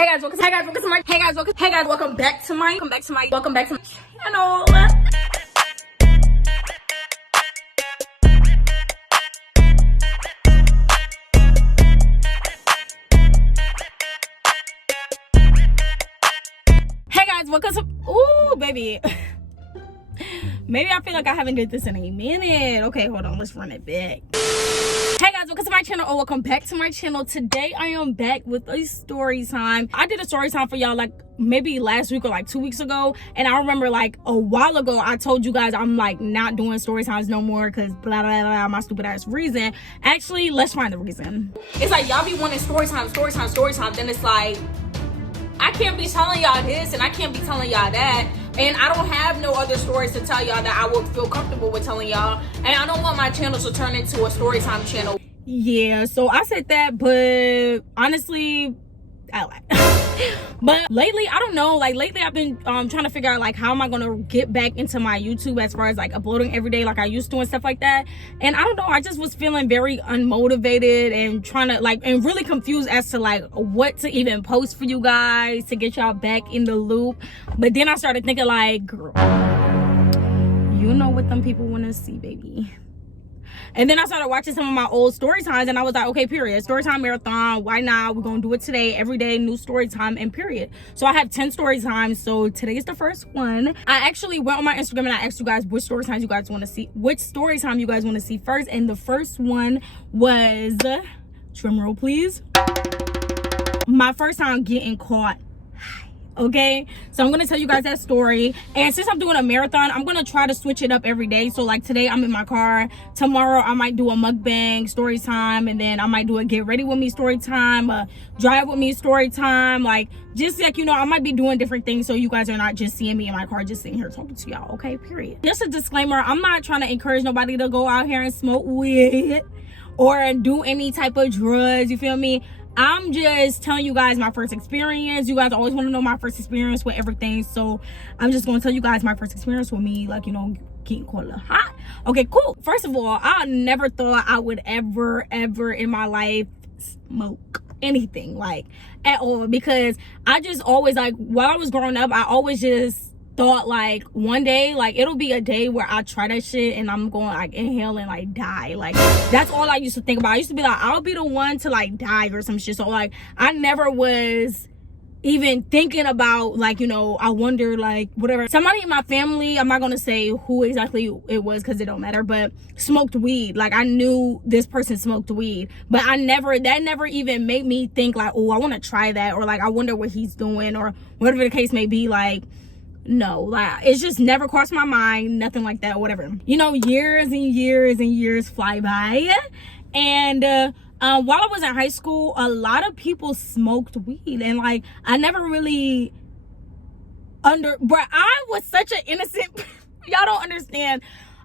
Hey guys, welcome to my welcome back to my channel. Hey guys, welcome to ooh baby. Maybe I feel like I haven't did this in a minute. Okay, hold on, let's run it back. Hey guys, welcome to my channel, or welcome back to my channel. Today I am back with a story time. I did a story time for y'all like maybe last week or like 2 weeks ago, and I remember like a while ago I told you guys I'm like not doing story times no more because blah blah blah, my stupid ass reason. Actually, let's find the reason. It's like y'all be wanting story time, then it's like I can't be telling y'all this and I can't be telling y'all that, and I don't have no other stories to tell y'all that I would feel comfortable with telling y'all, and I don't want my channel to turn into a story time channel. Yeah, so I said that, but honestly I lied. But lately, I don't know, like lately I've been trying to figure out like how am I gonna get back into my YouTube as far as like uploading every day like I used to and stuff like that. And I don't know, I just was feeling very unmotivated and trying to like and really confused as to like what to even post for you guys to get y'all back in the loop. But then I started thinking like, girl, you know what them people want to see, baby. And then I started watching some of my old story times, and I was like, okay, period, story time marathon, why not? We're gonna do it today, every day, new story time, and period. So I have 10 story times, so today is the first one. I actually went on my Instagram and I asked you guys which story times you guys want to see, which story time you guys want to see first, and the first one was, drum roll please, my first time getting caught. Okay, so I'm gonna tell you guys that story, and since I'm doing a marathon, I'm gonna try to switch it up every day. So like today I'm in my car, tomorrow I might do a mukbang story time, and then I might do a get ready with me story time, drive with me story time, like just like, you know, I might be doing different things so you guys are not just seeing me in my car just sitting here talking to y'all. Okay, period. Just a disclaimer, I'm not trying to encourage nobody to go out here and smoke weed or do any type of drugs, you feel me? I'm just telling you guys my first experience. You guys always want to know my first experience with everything, so I'm just going to tell you guys my first experience with me, like, you know, getting caught hot. Okay, cool. First of all, I never thought I would ever in my life smoke anything, like, at all, because I just always, like, while I was growing up, I always just thought like one day like it'll be a day where I try that shit and I'm going like inhale and like die. Like that's all I used to think about. I used to be like, I'll be the one to like die or some shit. So like I never was even thinking about like, you know, I wonder like whatever, somebody in my family, I'm not gonna say who exactly it was because it don't matter, but smoked weed. Like I knew this person smoked weed, but that never even made me think like, oh, I want to try that, or like I wonder what he's doing, or whatever the case may be. Like no, like it's just never crossed my mind, nothing like that, whatever. You know, years and years fly by, and while I was in high school, a lot of people smoked weed, and like I never really but I was such an innocent y'all don't understand.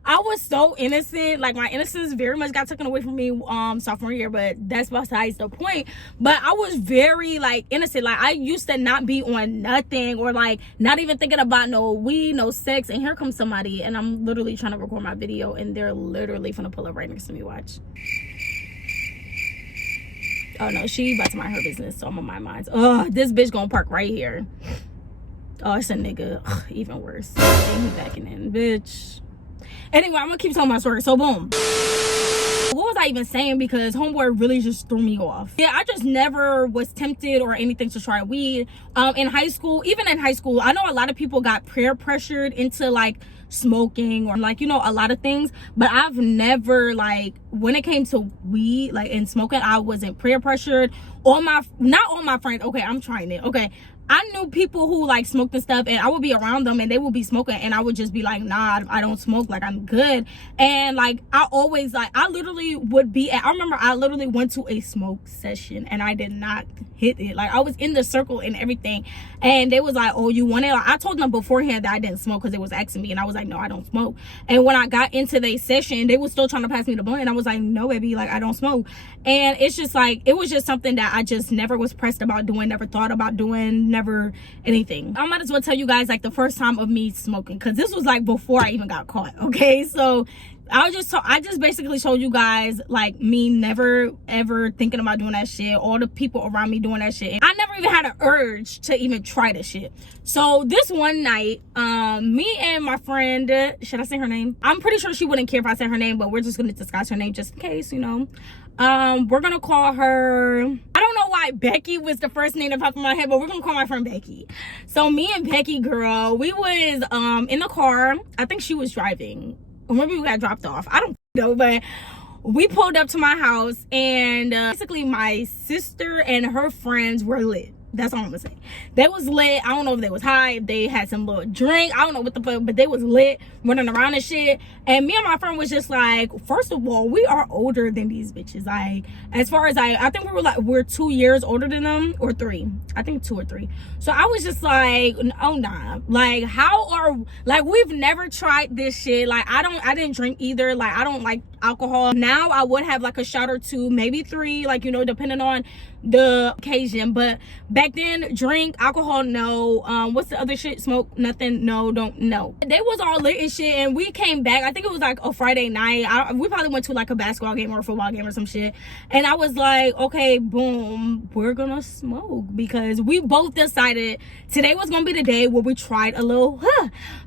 I was so innocent, like my innocence very much got taken away from me sophomore year, but that's besides the point. But I was very like innocent, like I used to not be on nothing, or like not even thinking about no weed, no sex, and here comes somebody and I'm literally trying to record my video and they're literally finna pull up right next to me. Watch. Oh no, she about to mind her business, so I'm on my mind. Oh, this bitch gonna park right here. Oh, it's a nigga. Ugh, even worse. And he backing in, bitch. Anyway, I'm gonna keep telling my story. So boom, what was I even saying, because homeboy really just threw me off. Yeah, I just never was tempted or anything to try weed. In high school, even in high school, I know a lot of people got peer pressured into like smoking or like, you know, a lot of things, but I've never, like when it came to weed like and smoking, I wasn't peer pressured. Not all my friends, okay, I'm trying it, okay, I knew people who like smoked and stuff, and I would be around them and they would be smoking and I would just be like, nah, I don't smoke, like I'm good. And like I always, like I literally would be I remember I literally went to a smoke session and I did not hit it. Like I was in the circle and everything, and they was like, oh, you want it? Like, I told them beforehand that I didn't smoke because they was asking me, and I was like, no, I don't smoke. And when I got into the session, they was still trying to pass me the blunt and I was like, no baby, like I don't smoke. And it's just like, it was just something that I just never was pressed about doing, never thought about doing, never anything. I might as well tell you guys like the first time of me smoking, because this was like before I even got caught. Okay, so I just basically showed you guys like me never ever thinking about doing that shit, all the people around me doing that shit, and I never even had an urge to even try this shit. So this one night, me and my friend, should I say her name? I'm pretty sure she wouldn't care if I said her name, but we're just gonna discuss her name just in case, you know. We're gonna call her, I don't know why Becky was the first name that popped in my head, but we're gonna call my friend Becky. So me and Becky, girl, we was in the car. I think she was driving, or maybe we got dropped off, I don't know, but we pulled up to my house, and basically my sister and her friends were lit. That's all I'm gonna say. They was lit. I don't know if they was high, if they had some little drink, I don't know what the fuck, but they was lit, running around and shit. And me and my friend was just like, first of all, we are older than these bitches. Like, as far as I think we're 2 years older than them, or 3. I think 2 or 3. So I was just like, oh nah. Like, we've never tried this shit. Like, I didn't drink either. Like, I don't like alcohol. Now I would have like a shot or 2, maybe 3, like, you know, depending on the occasion. But back then, drink, alcohol, no. What's the other shit? Smoke, nothing, no, don't, no. They was all lit and shit, and we came back. I think it was like a Friday night. We probably went to like a basketball game or a football game or some shit, and I was like, okay, boom, we're gonna smoke, because we both decided today was gonna be the day where we tried a little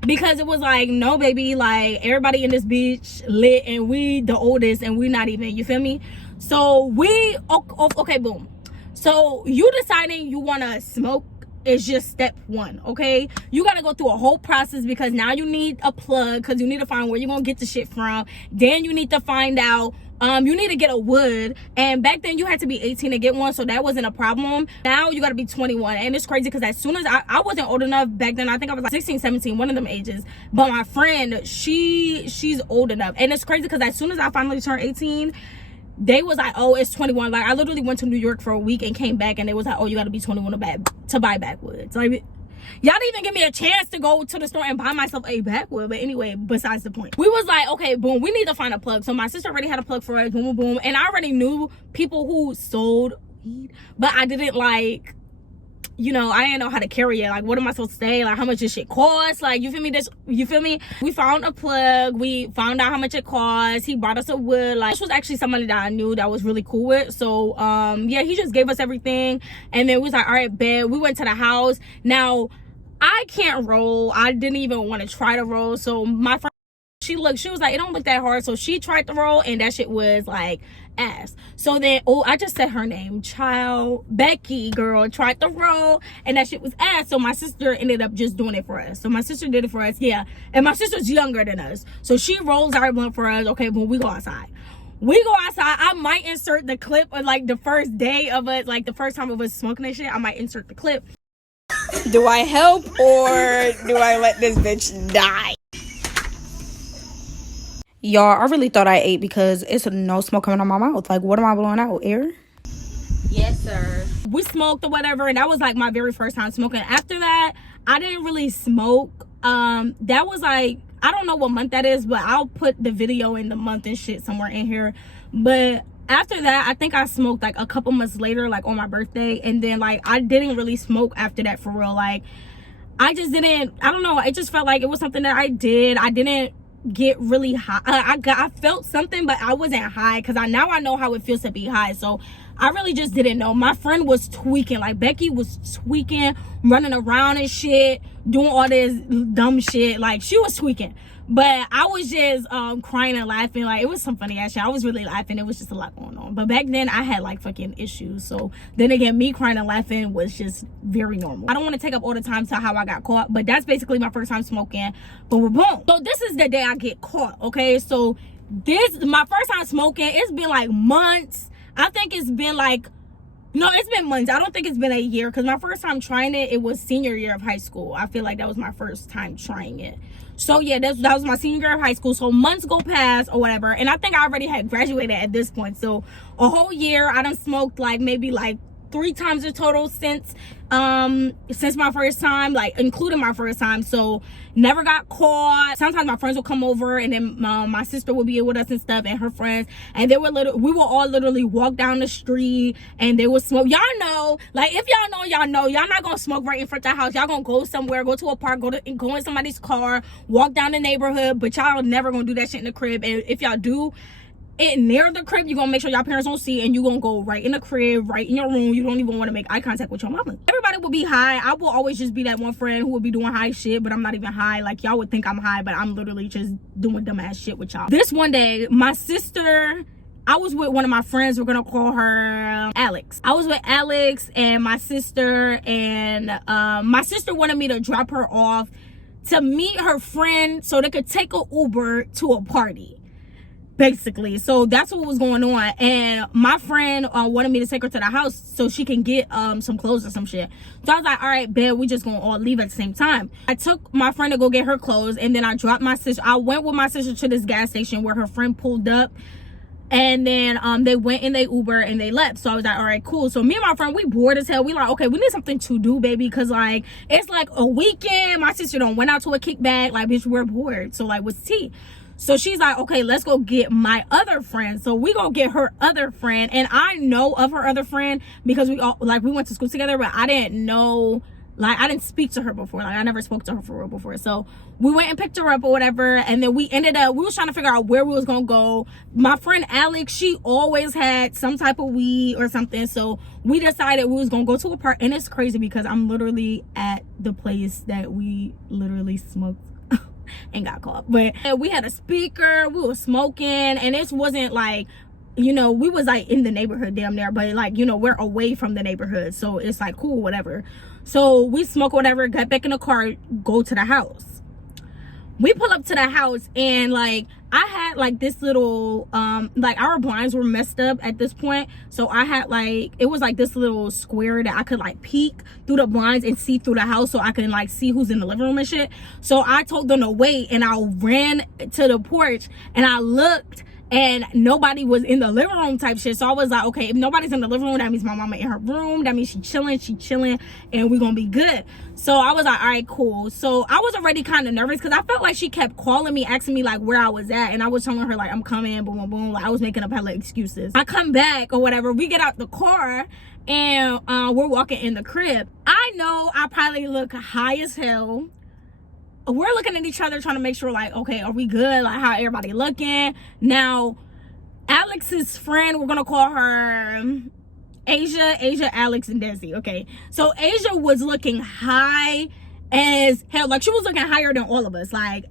because it was like, no baby, like everybody in this bitch lit, and we the oldest, and we not even, you feel me? So we okay, boom. So you deciding you want to smoke is just step 1, okay? You got to go through a whole process, because now you need a plug, because you need to find where you're going to get the shit from. Then you need to find out, you need to get a wood. And back then you had to be 18 to get one, so that wasn't a problem. Now you got to be 21. And it's crazy, because as soon as I wasn't old enough back then. I think I was like 16, 17, one of them ages. But my friend, she's old enough. And it's crazy, because as soon as I finally turned 18, they was like, oh, it's 21. Like, I literally went to New York for a week and came back, and they was like, oh, you got to be 21 to buy backwoods. Like, y'all didn't even give me a chance to go to the store and buy myself a backwood. But anyway, besides the point, we was like, okay, boom, we need to find a plug. So my sister already had a plug for us, boom, boom, boom. And I already knew people who sold weed, but I didn't, like, you know, I didn't know how to carry it. Like, what am I supposed to say? Like, how much this shit costs? Like, you feel me? You feel me? We found a plug. We found out how much it cost. He brought us a wood. Like, this was actually somebody that I knew that was really cool with. So, yeah, he just gave us everything. And then we was like, all right, bet. We went to the house. Now, I can't roll. I didn't even want to try to roll. So my friend, she was like, it don't look that hard. So she tried to roll, and that shit was like ass. So then, oh, I just said her name, child. Becky, girl, tried to roll, and that shit was ass. So my sister ended up just doing it for us. So my sister did it for us, yeah. And my sister's younger than us, so she rolls our blunt for us. Okay, when we go outside, I might insert the clip of like the first day of us, like the first time of us smoking that shit. I might insert the clip. Do I help, or do I let this bitch die? Y'all, I really thought I ate, because it's no smoke coming out my mouth. Like, what am I blowing out? Air? Yes, sir. We smoked or whatever, and that was like my very first time smoking. After that, I didn't really smoke. That was like, I don't know what month that is, but I'll put the video in the month and shit somewhere in here. But after that, I think I smoked like a couple months later, like on my birthday. And then like, I didn't really smoke after that for real. Like, I just didn't, I don't know. It just felt like it was something that I did. I didn't get really high. I felt something, but I wasn't high, because now I know how it feels to be high. So I really just didn't know. My friend was tweaking. Like, Becky was tweaking, running around and shit, doing all this dumb shit. Like, she was tweaking. But I was just crying and laughing. Like, it was some funny ass shit. I was really laughing. It was just a lot going on. But back then, I had like fucking issues. So then again, me crying and laughing was just very normal. I don't want to take up all the time to how I got caught, but that's basically my first time smoking. Boom, boom. So this is the day I get caught, okay? So this, my first time smoking, it's been like months. I think it's been like, no, it's been months. I don't think it's been a year, because my first time trying it was senior year of high school. I feel like that was my first time trying it. So yeah, that was my senior year of high school. So months go past or whatever, and I think I already had graduated at this point. So a whole year, I done smoked like maybe like 3 times in total since my first time, like including my first time. So never got caught. Sometimes my friends will come over, and then my sister will be here with us and stuff, and her friends, and we will all literally walk down the street and they would smoke. Y'all know, like, if y'all know, y'all know, y'all not gonna smoke right in front of the house. Y'all gonna go somewhere, go to a park, go in somebody's car, walk down the neighborhood, but y'all never gonna do that shit in the crib. And if y'all do it near the crib, you're gonna make sure y'all parents don't see, and you're gonna go right in the crib, right in your room. You don't even want to make eye contact with your mama. Everybody will be high. I will always just be that one friend who will be doing high shit, but I'm not even high. Like, y'all would think I'm high, but I'm literally just doing dumbass shit with y'all. This one day, my sister, I was with one of my friends. We're gonna call her Alex. I was with Alex and my sister, and my sister wanted me to drop her off to meet her friend so they could take an Uber to a party, basically. So that's what was going on, and my friend wanted me to take her to the house so she can get some clothes or some shit. So I was like, all right, babe, we just gonna all leave at the same time. I took my friend to go get her clothes, and then I dropped my sister. I went with my sister to this gas station where her friend pulled up, and then they went in they Uber and they left. So I was like, all right, cool. So me and my friend, we bored as hell. We like, okay, we need something to do, baby, because like it's like a weekend. My sister went out to a kickback. Like, bitch, we're bored, so like, what's tea? So she's like, okay, let's go get my other friend. So we go get her other friend, and I know of her other friend because we went to school together, but I didn't know, like, I didn't speak to her before. Like, I never spoke to her for real before. So we went and picked her up or whatever, and then we was trying to figure out where we was gonna go. My friend Alex, she always had some type of weed or something, so we decided we was gonna go to a park. And it's crazy because I'm literally at the place that we literally smoked and got caught. But we had a speaker, we were smoking, and this wasn't like, you know, we was like in the neighborhood damn near, but like, you know, we're away from the neighborhood, so it's like cool, whatever. So we smoke whatever, got back in the car, go to the house. We pull up to the house, and like I had like this little like our blinds were messed up at this point, so I had like, it was like this little square that I could like peek through the blinds and see through the house, so I can like see who's in the living room and shit. So I told them to wait, and I ran to the porch, and I looked, and nobody was in the living room type shit. So I was like, okay, if nobody's in the living room, that means my mama in her room, that means she chilling, and we're gonna be good. So I was like, all right, cool. So I was already kind of nervous because I felt like she kept calling me, asking me like where I was at, and I was telling her like, I'm coming, boom boom boom. Like, I was making up hella excuses. I come back or whatever, we get out the car, and we're walking in the crib. I know I probably look high as hell. We're looking at each other trying to make sure, like, okay, are we good? Like, how everybody looking? Now, Alex's friend, we're gonna call her Asia, Alex, and Desi. Okay, so Asia was looking high as hell. Like, she was looking higher than all of us, like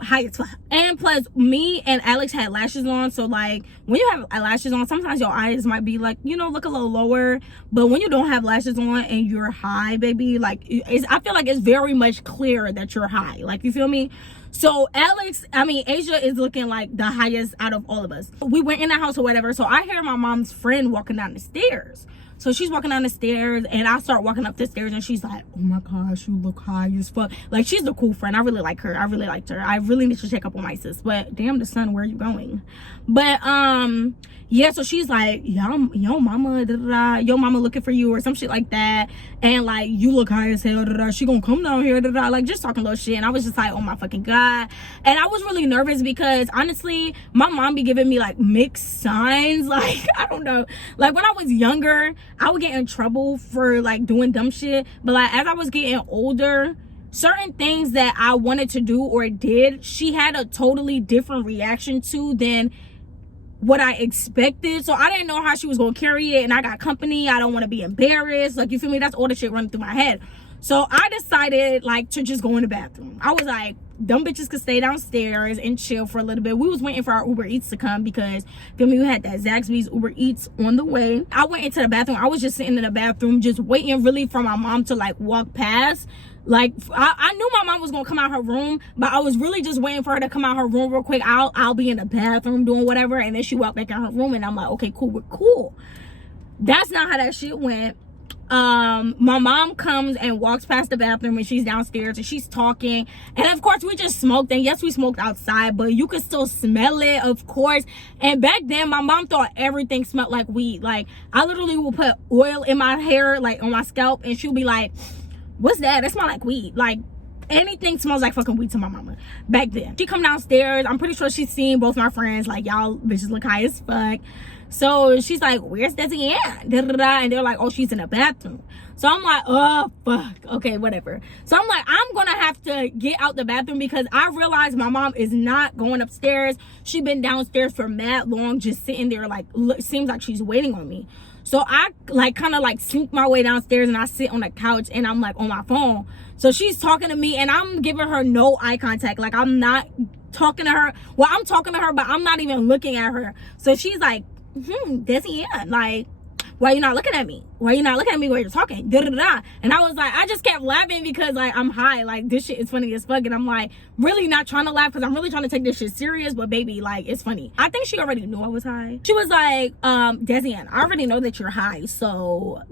high as fuck. And plus, me and Alex had lashes on, so like when you have lashes on, sometimes your eyes might be like, you know, look a little lower. But when you don't have lashes on and you're high, baby, like I feel like it's very much clear that you're high. Like, you feel me? So Asia is looking like the highest out of all of us. We went in the house or whatever, so I hear my mom's friend walking down the stairs. So she's walking down the stairs, and I start walking up the stairs, and she's like, oh my gosh, you look high as fuck. Like, she's the cool friend. I really like her. I really liked her. I really need to check up on my sis. But damn, the sun, where are you going? But yeah, so she's like, yo mama, your mama looking for you or some shit like that, and like, you look high as hell, she gonna come down here, like just talking little shit. And I was just like, oh my fucking god. And I was really nervous because honestly, my mom be giving me like mixed signs. Like, I don't know, like when I was younger, I would get in trouble for like doing dumb shit, but like as I was getting older, certain things that I wanted to do or did, she had a totally different reaction to than what I expected. So I didn't know how she was gonna carry it, and I got company. I don't want to be embarrassed. Like, you feel me? That's all the shit running through my head. So I decided like to just go in the bathroom. I was like, dumb bitches could stay downstairs and chill for a little bit. We was waiting for our Uber Eats to come because, feel me, we had that Zaxby's Uber Eats on the way. I went into the bathroom. I was just sitting in the bathroom, just waiting really for my mom to like walk past. Like, I knew my mom was gonna come out her room, but I was really just waiting for her to come out her room real quick. I'll be in the bathroom doing whatever, and then she walked back in her room, and I'm like, okay, cool, we're cool. That's not how that shit went. my mom comes and walks past the bathroom when she's downstairs, and she's talking, and of course we just smoked, and yes, we smoked outside, but you could still smell it, of course. And back then my mom thought everything smelled like weed. Like, I literally will put oil in my hair, like on my scalp, and she'll be like, what's that? That smells like weed. Like, anything smells like fucking weed to my mama back then. She come downstairs, I'm pretty sure she's seen both my friends, like, y'all bitches look high as fuck. So she's like, where's DeseyAnn? And they're like, oh, she's in the bathroom. So I'm like, oh fuck, okay, whatever. So I'm like, I'm gonna have to get out the bathroom, because I realized my mom is not going upstairs. She been downstairs for mad long, just sitting there, like, seems like she's waiting on me. So I like kind of like sneak my way downstairs, and I sit on the couch, and I'm like on my phone. So she's talking to me, and I'm giving her no eye contact. Like, I'm not talking to her. Well, I'm talking to her, but I'm not even looking at her. So she's like, DeseyAnn, like, why you not looking at me? Why you not looking at me while you're talking? And I was like, I just kept laughing because, like, I'm high. Like, this shit is funny as fuck. And I'm like, really not trying to laugh, because I'm really trying to take this shit serious. But baby, like, it's funny. I think she already knew I was high. She was like, DeseyAnn, I already know that you're high. So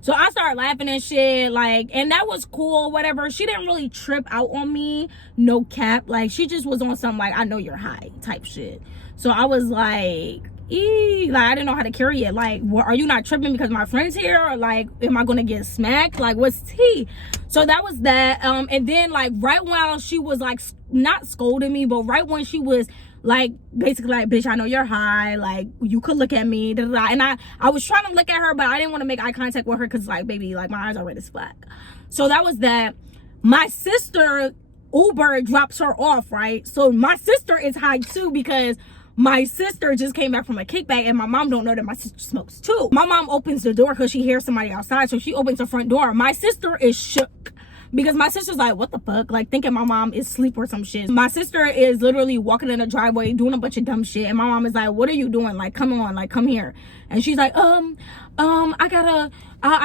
So I started laughing and shit, like, and that was cool, whatever. She didn't really trip out on me, no cap. Like, she just was on some, like, I know you're high type shit. So I was like, like, I didn't know how to carry it. Like, what, are you not tripping because my friend's here, or like, am I gonna get smacked? Like, what's tea? So that was that. And then, like, right while she was like not scolding me, but right when she was like basically like, bitch, I know you're high, like, you could look at me, and I was trying to look at her, but I didn't want to make eye contact with her, because, like, baby, like, my eyes are red as black. So that was that. My sister Uber drops her off, right? So my sister is high too, because my sister just came back from a kickback, and my mom don't know that my sister smokes too. My mom opens the door because she hears somebody outside, so she opens the front door. My sister is shook, because my sister's like, what the fuck? Like, thinking my mom is asleep or some shit. My sister is literally walking in the driveway doing a bunch of dumb shit, and my mom is like, what are you doing? Like, come on, like, come here. And she's like, I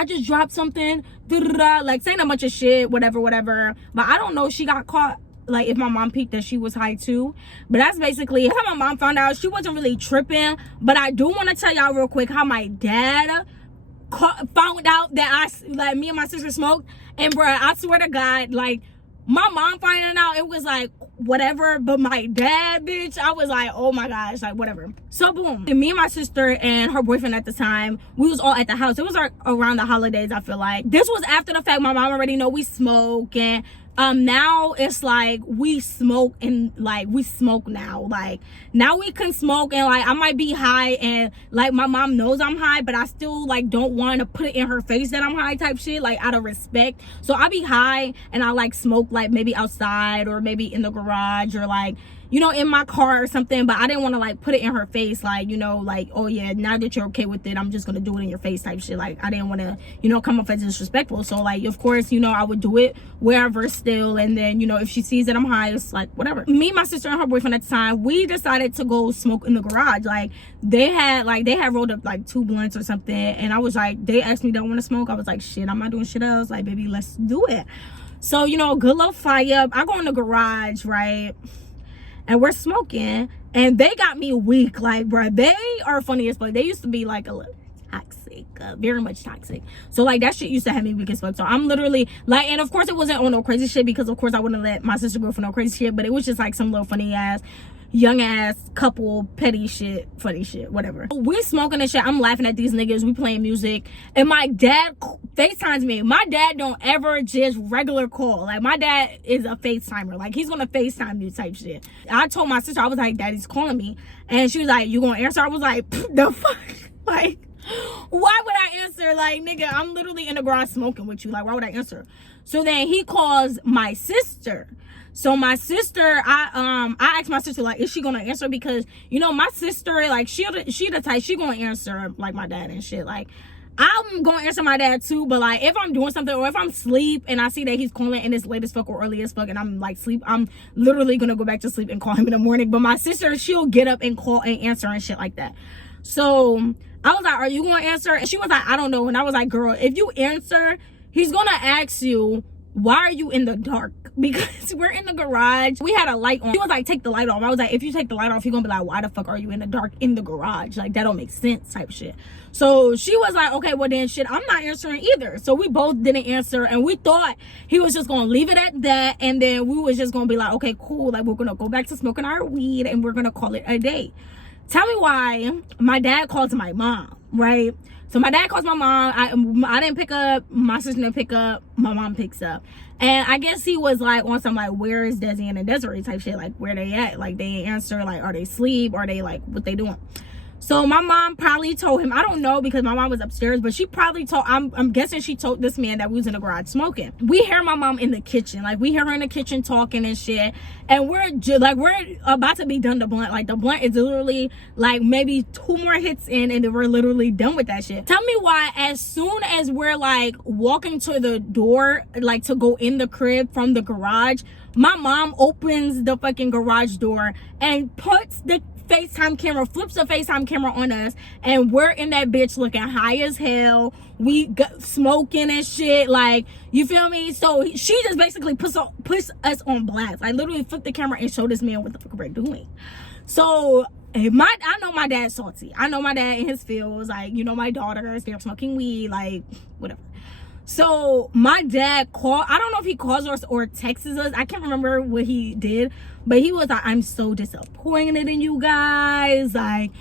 just dropped something, like, saying a bunch of shit, whatever. But I don't know if she got caught, like, if my mom peeked that she was high too. But that's basically how my mom found out. She wasn't really tripping. But I do want to tell y'all real quick how my dad found out that me and my sister smoked. And bruh, I swear to God, like, my mom finding out, it was like whatever, but my dad, bitch, I was like, oh my gosh, like, whatever. So boom, and me and my sister and her boyfriend at the time, we was all at the house. It was around the holidays, I feel like. This was after the fact. My mom already know we smoke, and now it's like we smoke, and like we smoke now. Like, now we can smoke, and like I might be high, and like my mom knows I'm high, but I still like don't want to put it in her face that I'm high type shit, like out of respect. So I be high, and I like smoke, like maybe outside, or maybe in the garage, or like, you know, in my car or something. But I didn't want to like put it in her face, like, you know, like, oh yeah, now that you're okay with it, I'm just gonna do it in your face type shit. Like, I didn't want to, you know, come off as disrespectful. So like, of course, you know, I would do it wherever still. And then, you know, if she sees that I'm high, it's like whatever. Me, my sister, and her boyfriend at the time, we decided to go smoke in the garage. Like, they had rolled up like 2 blunts or something, and I was like, they asked me, don't want to smoke? I was like, shit, I'm not doing shit else. Like, baby, let's do it. So, you know, good little fire. I go in the garage, right, and we're smoking, and they got me weak. Like, bro, they are funny as fuck. They used to be like a little toxic, very much toxic. So like, that shit used to have me weak as fuck. So I'm literally like, and of course it wasn't on no crazy shit, because of course I wouldn't let my sister go for no crazy shit, but it was just like some little funny ass, young ass couple petty shit, funny shit, whatever. We smoking and shit. I'm laughing at these niggas. We playing music, and my dad FaceTimes me. My dad don't ever just regular call. Like, my dad is a FaceTimer. Like, he's gonna FaceTime you type shit. I told my sister, I was like, daddy's calling me, and she was like, you gonna answer? I was like, the fuck, like, why would I answer? Like, nigga, I'm literally in the garage smoking with you. Like, why would I answer? So then he calls my sister. So my sister, I asked my sister, like, is she gonna answer? Because, you know, my sister, like, she the type, she gonna answer like my dad and shit. Like, I'm gonna answer my dad too, but like, if I'm doing something, or if I'm asleep and I see that he's calling and it's late as fuck or early as fuck, and I'm like sleep, I'm literally gonna go back to sleep and call him in the morning. But my sister, she'll get up and call and answer and shit like that. So I was like, are you gonna answer? And she was like, I don't know. And I was like, girl, if you answer, he's gonna ask you, why are you in the dark? Because we're in the garage. We had a light on. He was like, take the light off. I was like, if you take the light off, you're gonna be like, why the fuck are you in the dark in the garage? Like, that don't make sense type shit. So she was like, okay, well then shit, I'm not answering either. So we both didn't answer, and we thought he was just gonna leave it at that, and then we was just gonna be like, okay, cool, like we're gonna go back to smoking our weed and we're gonna call it a day. Tell me why my dad calls my mom, right? So my dad calls my mom. I didn't pick up. My sister didn't pick up. My mom picks up. And I guess he was like on some like, where is DeseyAnn and Desiree type shit. Like, where they at? Like, they ain't answer. Like, are they asleep? Are they like, what they doing? So my mom probably told him, I don't know, because my mom was upstairs, but she probably told, I'm guessing she told this man that we was in the garage smoking. We hear my mom in the kitchen. Like, we hear her in the kitchen talking and shit. And we're about to be done the blunt. Like, the blunt is literally like maybe 2 more hits in, and then we're literally done with that shit. Tell me why, as soon as we're like walking to the door, like to go in the crib from the garage, my mom opens the fucking garage door and puts the FaceTime camera, flips the FaceTime camera on us, and we're in that bitch looking high as hell. We got smoking and shit, like, you feel me? So she just basically puts us on blast. Like, literally flipped the camera and showed this man what the fuck we're doing. So I know my dad's salty. I know my dad in his feels, like, you know, my daughters, they're smoking weed, like, whatever. So my dad called, I don't know if he calls us or texts us, I can't remember what he did, but he was like, I'm so disappointed in you guys, like,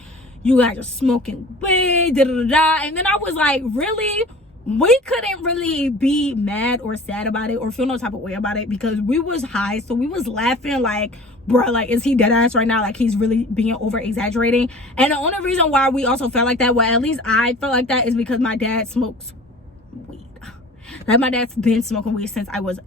you guys are smoking weed, da da da. And then I was like, really? We couldn't really be mad or sad about it or feel no type of way about it, because we was high. So we was laughing like, bro, like, is he dead ass right now? Like, he's really being over exaggerating. And the only reason why we also felt like that, well, at least I felt like that, is because my dad smokes weed. Like, my dad's been smoking weed since I was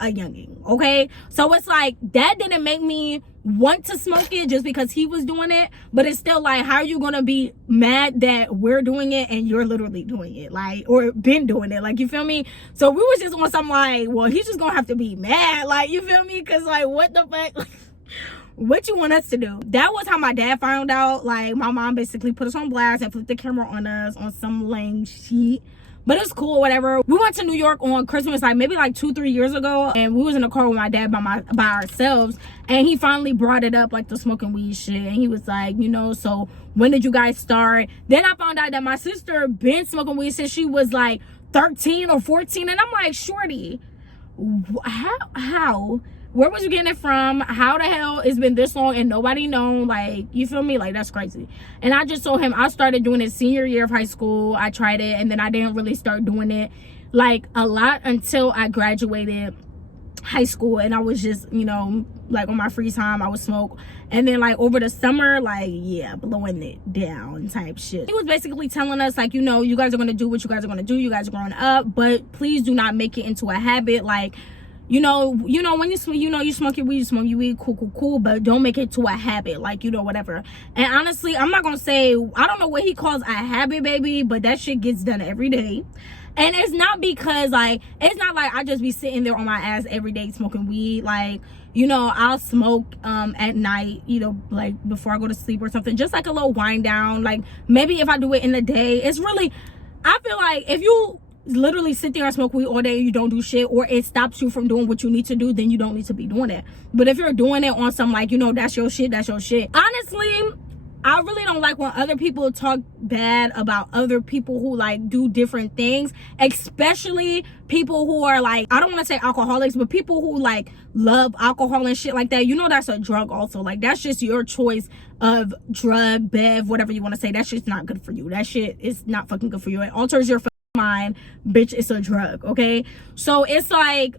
a youngin', okay? So it's like, that didn't make me want to smoke it just because he was doing it, but it's still like, how are you gonna be mad that we're doing it and you're literally doing it, like, or been doing it, like, you feel me? So we was just on something like, well, he's just gonna have to be mad, like, you feel me? Because, like, what the fuck? What you want us to do? That was how my dad found out. Like, my mom basically put us on blast and flipped the camera on us on some lame shit. But it's cool, whatever. We went to New York on Christmas, like maybe like 2-3 years ago, and we was in a car with my dad by ourselves, and he finally brought it up, like the smoking weed shit, and he was like, you know, so when did you guys start? Then I found out that my sister been smoking weed since she was like 13 or 14, and I'm like, shorty, how? Where was you getting it from? How the hell it's been this long and nobody known? Like, you feel me? Like, that's crazy. And I just told him I started doing it senior year of high school. I tried it, and then I didn't really start doing it like a lot until I graduated high school. And I was just, you know, like on my free time I would smoke, and then like over the summer, like, yeah, blowing it down type shit. He was basically telling us, like, you know, you guys are gonna do what you guys are gonna do, you guys are growing up, but please do not make it into a habit. Like, you know, when you smoke your weed, you smoke your weed, cool, but don't make it to a habit, like, you know, whatever. And honestly, I'm not gonna say, I don't know what he calls a habit, baby, but that shit gets done every day. And it's not because, like, it's not like I just be sitting there on my ass every day smoking weed. Like, you know, I'll smoke at night, you know, like before I go to sleep or something, just like a little wind down. Like, maybe if I do it in the day, it's really, I feel like if you literally sit there and smoke weed all day, you don't do shit, or it stops you from doing what you need to do, then you don't need to be doing it. But if you're doing it on some, like, you know, that's your shit, honestly, I really don't like when other people talk bad about other people who like do different things, especially people who are like, I don't want to say alcoholics, but people who like love alcohol and shit like that. You know, that's a drug also. Like, that's just your choice of drug, bev, whatever you want to say. That shit's not good for you. That shit is not fucking good for you. It alters your mind, bitch. It's a drug, okay? So it's like,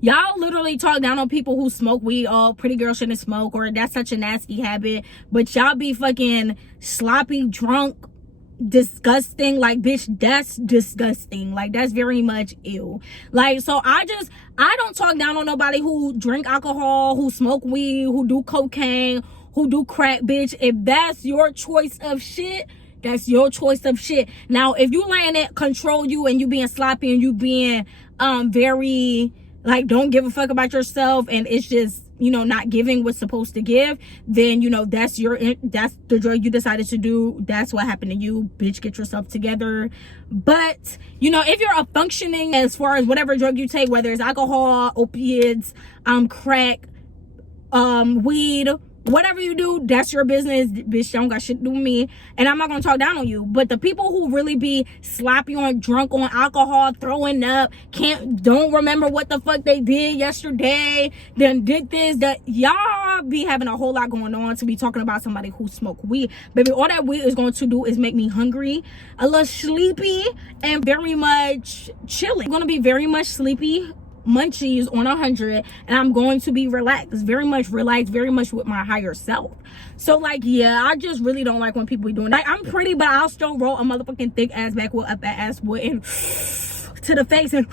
y'all literally talk down on people who smoke weed. Oh, pretty girl shouldn't smoke, or that's such a nasty habit. But y'all be fucking sloppy, drunk, disgusting. Like, bitch, that's disgusting. Like, that's very much ew. Like, so I don't talk down on nobody who drink alcohol, who smoke weed, who do cocaine, who do crack, bitch. If that's your choice of shit, that's your choice of shit. Now, if you letting it control you and you being sloppy and you being very, like, don't give a fuck about yourself, and it's just you know, not giving what's supposed to give, then, you know, that's the drug you decided to do. That's what happened to you. Bitch, get yourself together. But, you know, if you're functioning as far as whatever drug you take, whether it's alcohol, opiates, crack, weed, whatever you do, that's your business. Bitch, don't got shit to do with me. And I'm not gonna talk down on you. But the people who really be sloppy on, drunk on alcohol, throwing up, don't remember what the fuck they did yesterday, then did this, that, y'all be having a whole lot going on to be talking about somebody who smoke weed. Baby, all that weed is going to do is make me hungry, a little sleepy, and very much chilly. I'm gonna be very much sleepy, munchies on 100, and I'm going to be relaxed, very much with my higher self. So like, yeah, I just really don't like when people be doing that. Like, I'm pretty, but I'll still roll a motherfucking thick ass backwood up that ass wood and to the face, and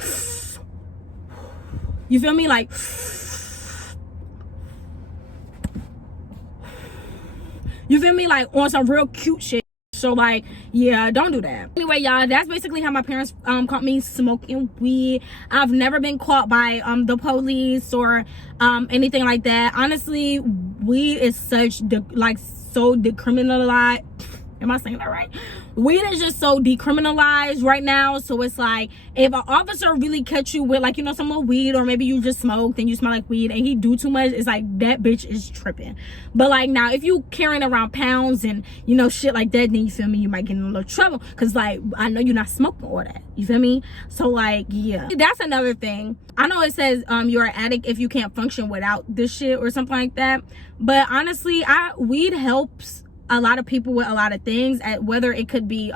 you feel me, like, you feel me, like on some real cute shit. So like, yeah, don't do that. Anyway, y'all, that's basically how my parents caught me smoking weed. I've never been caught by the police or anything like that. Honestly, weed is such so decriminalized. Am I saying that right? Weed is just so decriminalized right now. So it's like, if an officer really catch you with, like, you know, some little weed, or maybe you just smoked and you smell like weed and he do too much, it's like, that bitch is tripping. But like, now if you carrying around pounds and, you know, shit like that, then you feel me, you might get in a little trouble, because like, I know you're not smoking all that, you feel me? So like, yeah, that's another thing. I know it says you're an addict if you can't function without this shit or something like that, but honestly, weed helps a lot of people with a lot of things, whether it could be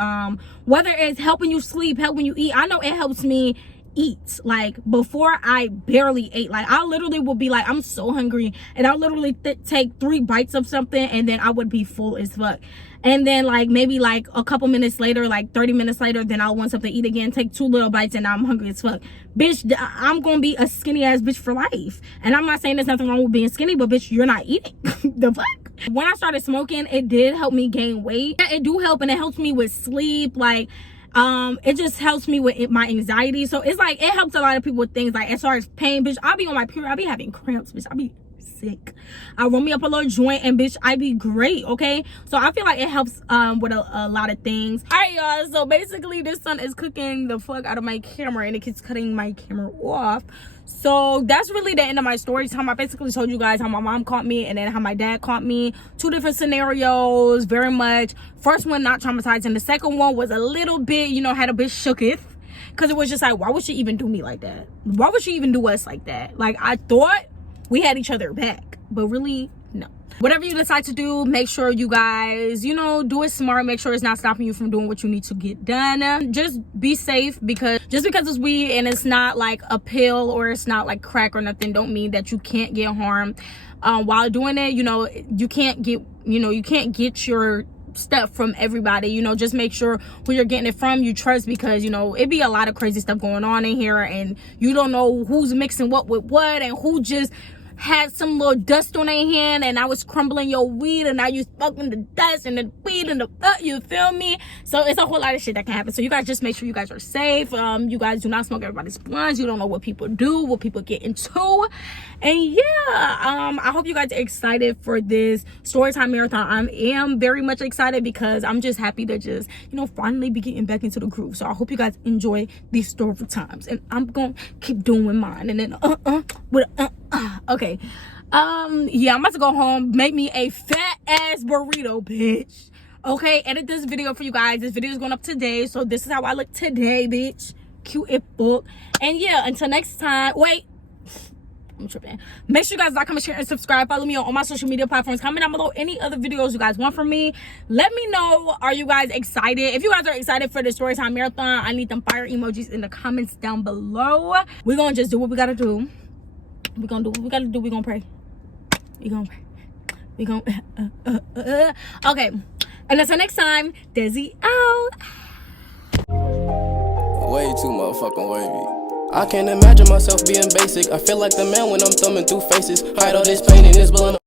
whether it's helping you sleep, helping you eat. I know it helps me eat. Like, before, I barely ate. Like, I literally would be like, I'm so hungry, and I'll literally take 3 bites of something, and then I would be full as fuck. And then like, maybe like a couple minutes later, like 30 minutes later, then I'll want something to eat again, take 2 little bites, and I'm hungry as fuck. Bitch, I'm gonna be a skinny ass bitch for life. And I'm not saying there's nothing wrong with being skinny, but bitch, you're not eating. The fuck? When I started smoking, it did help me gain weight. It do help, and it helps me with sleep. Like, it just helps me with my anxiety. So it's like, it helps a lot of people with things like, as far as pain, bitch, I'll be on my period, I'll be having cramps, bitch, I'll be sick. I roll me up a little joint, and bitch, I be great. Okay, so I feel like it helps with a lot of things. All right, y'all, so basically this son is cooking the fuck out of my camera, and it keeps cutting my camera off. So that's really the end of my story time. I basically told you guys how my mom caught me, and then how my dad caught me. 2 different scenarios, very much. First one, not traumatized, and the second one was a little bit, you know, had a bit shooketh, because it was just like, why would she even do me like that? Why would she even do us like that? Like, I thought we had each other back, but really, no. Whatever you decide to do, make sure you guys, you know, do it smart. Make sure it's not stopping you from doing what you need to get done. Just be safe, because just because it's weed and it's not like a pill or it's not like crack or nothing, don't mean that you can't get harmed while doing it. You know, you can't get your stuff from everybody. You know, just make sure who you're getting it from you trust, because, you know, it be a lot of crazy stuff going on in here, and you don't know who's mixing what with what, and who just had some little dust on their hand, and I was crumbling your weed, and now you smoking the dust and the weed and the you feel me? So it's a whole lot of shit that can happen. So you guys just make sure you guys are safe. You guys do not smoke everybody's blunts. You don't know what people do, what people get into. And yeah, I hope you guys are excited for this story time marathon. I am very much excited, because I'm just happy to just, you know, finally be getting back into the groove. So I hope you guys enjoy these story times, and I'm gonna keep doing mine, and then okay, yeah, I'm about to go home, make me a fat ass burrito, bitch. Okay, edit this video for you guys. This video is going up today, so this is how I look today, bitch. Cute as fuck. And yeah, until next time. Wait, I'm tripping. Make sure you guys like, comment, share, and subscribe. Follow me on all my social media platforms. Comment down below any other videos you guys want from me. Let me know, are you guys excited? If you guys are excited for the Storytime Marathon, I need them fire emojis in the comments down below. We're gonna just do what we gotta do. We're gonna do what we gotta do. We're gonna pray. We're gonna pray. We're gonna okay, and until next time, Desi out. Way too motherfucking wavy. I can't imagine myself being basic. I feel like the man when I'm thumbing through faces. Hide all this pain and this blood.